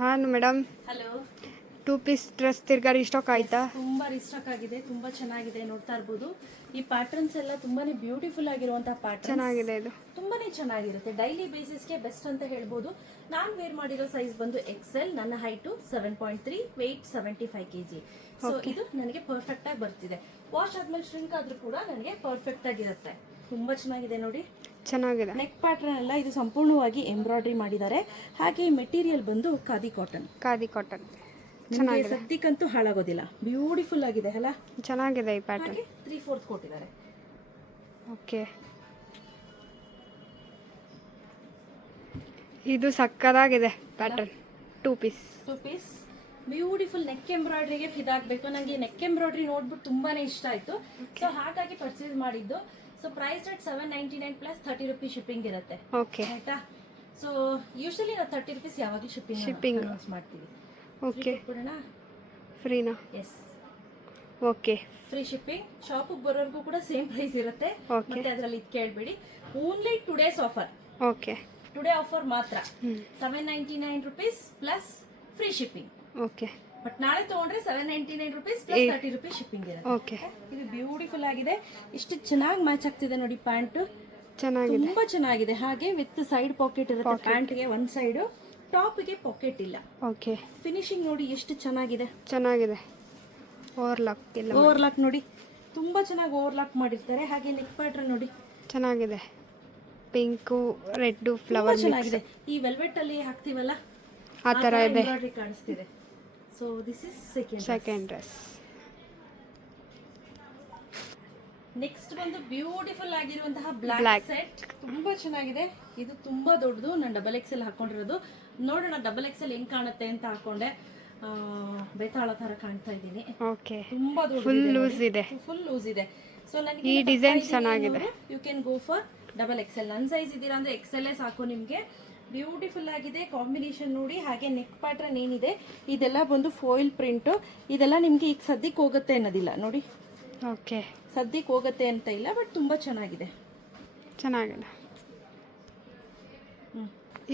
ಹಾಂ madam. Hello. Two piece dress ತಿರ್ಗಾ restock ಆಯ್ತಾ? ತುಂಬಾ ರಿಸ್ಟಾಕ್ ಆಗಿದೆ ತುಂಬಾ ಚೆನ್ನಾಗಿದೆ ನೋಡ್ತಾ ಇರ್ಬೋದು. ಈ ಪ್ಯಾಟರ್ನ್ಸ್ ಎಲ್ಲ ತುಂಬಾನೇ ಬ್ಯೂಟಿಫುಲ್ ಆಗಿರುವಂತಹ ಪ್ಯಾಟರ್ನ್ ಚೆನ್ನಾಗಿದೆ ಇದು. ತುಂಬಾನೇ ಚೆನ್ನಾಗಿರುತ್ತೆ. ಡೈಲಿ ಬೇಸಿಸ್ಗೆ ಬೆಸ್ಟ್ ಅಂತ ಹೇಳ್ಬೋದು. ನಾನು ವೇರ್ ಮಾಡಿರೋ ಸೈಜ್ ಬಂದು ಎಕ್ಸೆಲ್ ನನ್ನ height seven point three weight seventy five K G so ಇದು ನನಗೆ ಪರ್ಫೆಕ್ಟ್ ಆಗಿ ಬರ್ತಿದೆ. ವಾಶ್ ಆದ್ಮೇಲೆ ಶ್ರಿಂಕ್ ಆದ್ರೂ ಕೂಡ ನನಗೆ ಪರ್ಫೆಕ್ಟ್ ಆಗಿರುತ್ತೆ. ತುಂಬಾ ಚೆನ್ನಾಗಿದೆ ನೋಡಿ. ಚೆನ್ನಾಗಿದೆ. ನೆಕ್ ಪ್ಯಾಟರ್ನ್ ಎಲ್ಲ ಇದು ಸಂಪೂರ್ಣವಾಗಿ ಎಂಬ್ರಾಯ್ಡ್ರಿ ಮಾಡಿದ್ದಾರೆ. ಹಾಗೆ ಮೆಟೀರಿಯಲ್ ಬಂದು ಖಾದಿ ಕಾಟನ್ ಖಾದಿ ಕಾಟನ್ ಚೆನ್ನಾಗಿ ಸದ್ಯಕ್ಕಂತೂ ಹಾಳಾಗೋದಿಲ್ಲ. ಬ್ಯೂಟಿಫುಲ್ ಆಗಿದೆ ಅಲ್ಲ? ಚೆನ್ನಾಗಿದೆ ಈ ಪ್ಯಾಟರ್ನ್ ತ್ರೀ ಫೋರ್ತ್ ಕೊಟ್ಟಿದ್ದಾರೆ. ಓಕೆ. ಇದು ಸಕ್ಕದಾಗಿದೆ pattern two piece two piece beautiful neck ಎಂಬ್ರಾಯ್ಡ್ರಿಗೆ ಫಿದಾಗಬೇಕು ನನಗೆ ನೆಕ್ ಎಂಬ್ರಾಯ್ಡ್ರಿ ನೋಡ್ಬಿಟ್ಟು ತುಂಬಾನೇ ಇಷ್ಟ ಆಯ್ತು. ಸೊ ಹಾಗಾಗಿ ಪರ್ಚೇಸ್ ಮಾಡಿದ್ದು. So price rate seven ninety nine plus thirty rupees shipping ಇರುತ್ತೆ. ಓಕೆ ಆಯ್ತಾ? ಸೊ ಯೂಶಲಿ ನಾವು ತರ್ಟಿ ರುಪೀಸ್ ಯಾವಾಗಲೂ ಶಿಪ್ಪಿಂಗ್ ಶಿಪ್ಪಿಂಗ್ ಮಾಡ್ತೀವಿ. ಓಕೆ ಕೊಡೋಣ? ಫ್ರೀನಾ ಎಸ್ ಓಕೆ ಫ್ರೀ ಶಿಪ್ಪಿಂಗ್ ಶಾಪಿಗೆ ಬರೋರ್ಗೂ ಕೂಡ ಸೇಮ್ ಪ್ರೈಸ್ ಇರುತ್ತೆ. ಮತ್ತೆ ಅದರಲ್ಲಿ ಇದು ಕೇಳಬೇಡಿ. Only two days offer okay today offer ಮಾತ್ರ. Seven ninety nine rupees plus free shipping okay but ನಾಳೆ ತಗೊಂಡ್ರೆ seven ninety nine rupees plus thirty rupees shipping ಇರುತ್ತೆ. ಓಕೆ ಇದು ಬ್ಯೂಟಿಫುಲ್ ಆಗಿದೆ. ಇಷ್ಟು ಚೆನ್ನಾಗಿ ಮ್ಯಾಚ್ ಆಗ್ತಿದೆ ನೋಡಿ ಪ್ಯಾಂಟ್ ಚೆನ್ನಾಗಿದೆ. ತುಂಬಾ ಚೆನ್ನಾಗಿದೆ. ಹಾಗೆ ವಿತ್ ಸೈಡ್ ಪಾಕೆಟ್ ಇರುತ್ತೆ. ಪ್ಯಾಂಟ್ಗೆ ಒಂದ್ ಸೈಡ್ ಟಾಪ್ಗೆ ಪಾಕೆಟ್ ಇಲ್ಲ. ಓಕೆ ಫಿನಿಶಿಂಗ್ ನೋಡಿ ಎಷ್ಟು ಚೆನ್ನಾಗಿದೆ. ಚೆನ್ನಾಗಿದೆ. ಓವರ್ಲಾಕ್ ಇಲ್ಲ ಓವರ್ಲಾಕ್ ನೋಡಿ. ತುಂಬಾ ಚೆನ್ನಾಗಿ ಓವರ್ಲಾಕ್ ಮಾಡಿರ್ತಾರೆ. ಹಾಗೆ ನೆಕ್ ಪ್ಯಾಟ್ರನ್ ನೋಡಿ. ಚೆನ್ನಾಗಿದೆ. ಪಿಂಕು ರೆಡ್ಡು ತುಂಬಾ ಫ್ಲವರ್ ಚೆನ್ನಾಗಿದೆ. ಈ ವೆಲ್ವೆಟ್ ಅಲ್ಲಿ ಹಾಕ್ತಿವಲ್ಲ? ಆ ತರ ಇದೆ. ಕಾಣಿಸ್ತಿದೆ. So this is second second dress. Next ಬಂದು ಬ್ಯೂಟಿಫುಲ್ ಆಗಿರುವಂತಹ. ಬ್ಲಾಕ್ ಸೆಟ್ ತುಂಬಾ ಚೆನ್ನಾಗಿದೆ. ಇದು ತುಂಬಾ ದೊಡ್ಡದು. ನಾನು ಡಬಲ್ ಎಕ್ಸೆಲ್ ಹಾಕೊಂಡಿರೋದು. ನೋಡೋಣ ಡಬಲ್ ಎಕ್ಸೆಲ್ ಹೆಂಗ್ ಕಾಣುತ್ತೆ ಅಂತ ಹಾಕೊಂಡೆ. ಬೆತಾಳ ತರ ಕಾಣ್ತಾ ಇದ್ದೀನಿ. ಓಕೆ ತುಂಬಾ ಫುಲ್ ಲೂಸ್ ಇದೆ. ಫುಲ್ ಲೂಸ್ ಇದೆ. ಸೊ ನನಗೆ ಈ design ಚೆನ್ನಾಗಿದೆ. You can go for double XL ನನ್ನ ಸೈಜ್ ಇದ್ದೀರಾ ಅಂದ್ರೆ ಎಕ್ಸೆಲ್ ಸಾಕು ನಿಮಗೆ. ಬ್ಯೂಟಿಫುಲ್ ಆಗಿದೆ ಕಾಂಬಿನೇಷನ್ ನೋಡಿ ಹಾಗೆ ನೆಕ್ ಪ್ಯಾಟ್ರನ್ ಏನಿದೆ ಇದೆಲ್ಲ ಬಂದು ಫೋಯಿಲ್ ಪ್ರಿಂಟು ಇದೆಲ್ಲ ನಿಮಗೆ ಈಗ ಸದ್ಯಕ್ಕೆ ಹೋಗುತ್ತೆ ಅನ್ನೋದಿಲ್ಲ ನೋಡಿ. ಓಕೆ ಸದ್ಯಕ್ಕೆ ಹೋಗುತ್ತೆ ಅಂತ ಇಲ್ಲ ಬಟ್ ತುಂಬಾ ಚೆನ್ನಾಗಿದೆ. ಚೆನ್ನಾಗಿದೆ.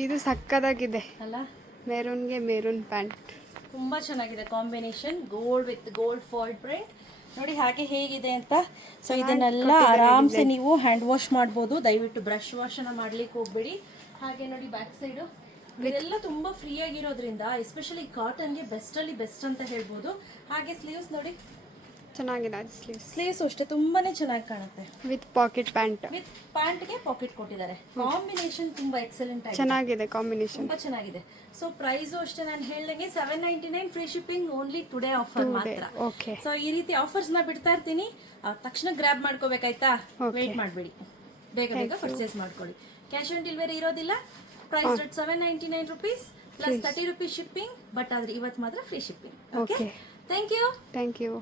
ಇದು ಸಕ್ಕದಾಗಿದೆ. ಅಲ್ಲ? ಮೆರೂನ್ಗೆ ಮೆರೂನ್ ಪ್ಯಾಂಟ್ ತುಂಬಾ ಚೆನ್ನಾಗಿದೆ combination gold with gold fault print ನೋಡಿ ಹಾಗೆ ಹೇಗಿದೆ ಅಂತ. ಸೊ ಇದನ್ನೆಲ್ಲ ಆರಾಮ್ಸೆ ನೀವು ಹ್ಯಾಂಡ್ ವಾಶ್ ಮಾಡ್ಬೋದು. ದಯವಿಟ್ಟು ಬ್ರಷ್ ವಾಶ್ ಅನ್ನ ಮಾಡ್ಲಿಕ್ಕೆ ಹೋಗ್ಬೇಡಿ. ಹಾಗೆ ನೋಡಿ ಬ್ಯಾಕ್ ಸೈಡು ಇದೆಲ್ಲ ತುಂಬಾ ಫ್ರೀ ಆಗಿರೋದ್ರಿಂದ ಎಸ್ಪೆಷಲಿ ಕಾಟನ್ಗೆ ಬೆಸ್ಟ್ ಅಲ್ಲಿ ಬೆಸ್ಟ್ ಅಂತ ಹೇಳ್ಬೋದು. ಹಾಗೆ ಸ್ಲೀವ್ಸ್ ನೋಡಿ. ಚೆನ್ನಾಗಿದೆ ಅದು ಸ್ಲೀವ್ಸ್ ಸ್ಲೀವ್ಸ್ ಅಷ್ಟೇ ತುಂಬಾನೇ ಚೆನ್ನಾಗಿ ಕಾಣುತ್ತೆ. ವಿತ್ ಪಾಕೆಟ್ ಪ್ಯಾಂಟ್ ವಿತ್ ಪ್ಯಾಂಟ್ಗೆ ಪಾಕೆಟ್ ಕೊಟ್ಟಿದ್ದಾರೆ. ಕಾಂಬಿನೇಷನ್ ತುಂಬಾ ಎಕ್ಸಲೆಂಟ್ ಆಗಿದೆ. ಚೆನ್ನಾಗಿದೆ ಕಾಂಬಿನೇಷನ್ ತುಂಬಾ ಚೆನ್ನಾಗಿದೆ. ಸೊ ಪ್ರೈಸು ಅಷ್ಟೇ ನಾನು ಹೇಳ್ದಂಗೆ seven ninety nine free shipping only today offer ಮಾತ್ರ. ಓಕೆ ಸೊ ಈ ರೀತಿ ಆಫರ್ಸ್ನ ಬಿಡ್ತಾ ಇರ್ತೀನಿ. ತಕ್ಷಣ ಗ್ರಾಬ್ ಮಾಡ್ಕೋಬೇಕಾಯ್ತಾ? ವೇಟ್ ಮಾಡಬೇಡಿ. ಬೇಗ ಬೇಗ ಪರ್ಚೇಸ್ ಮಾಡ್ಕೊಳ್ಳಿ. ಕ್ಯಾಶ್ ಆನ್ ಡೆಲಿವರಿ ಇರೋದಿಲ್ಲ. Price rate seven ninety nine rupees plus thirty rupees shipping but ಆದ್ರೆ ಇವತ್ತು ಮಾತ್ರ free shipping okay. Thank you thank you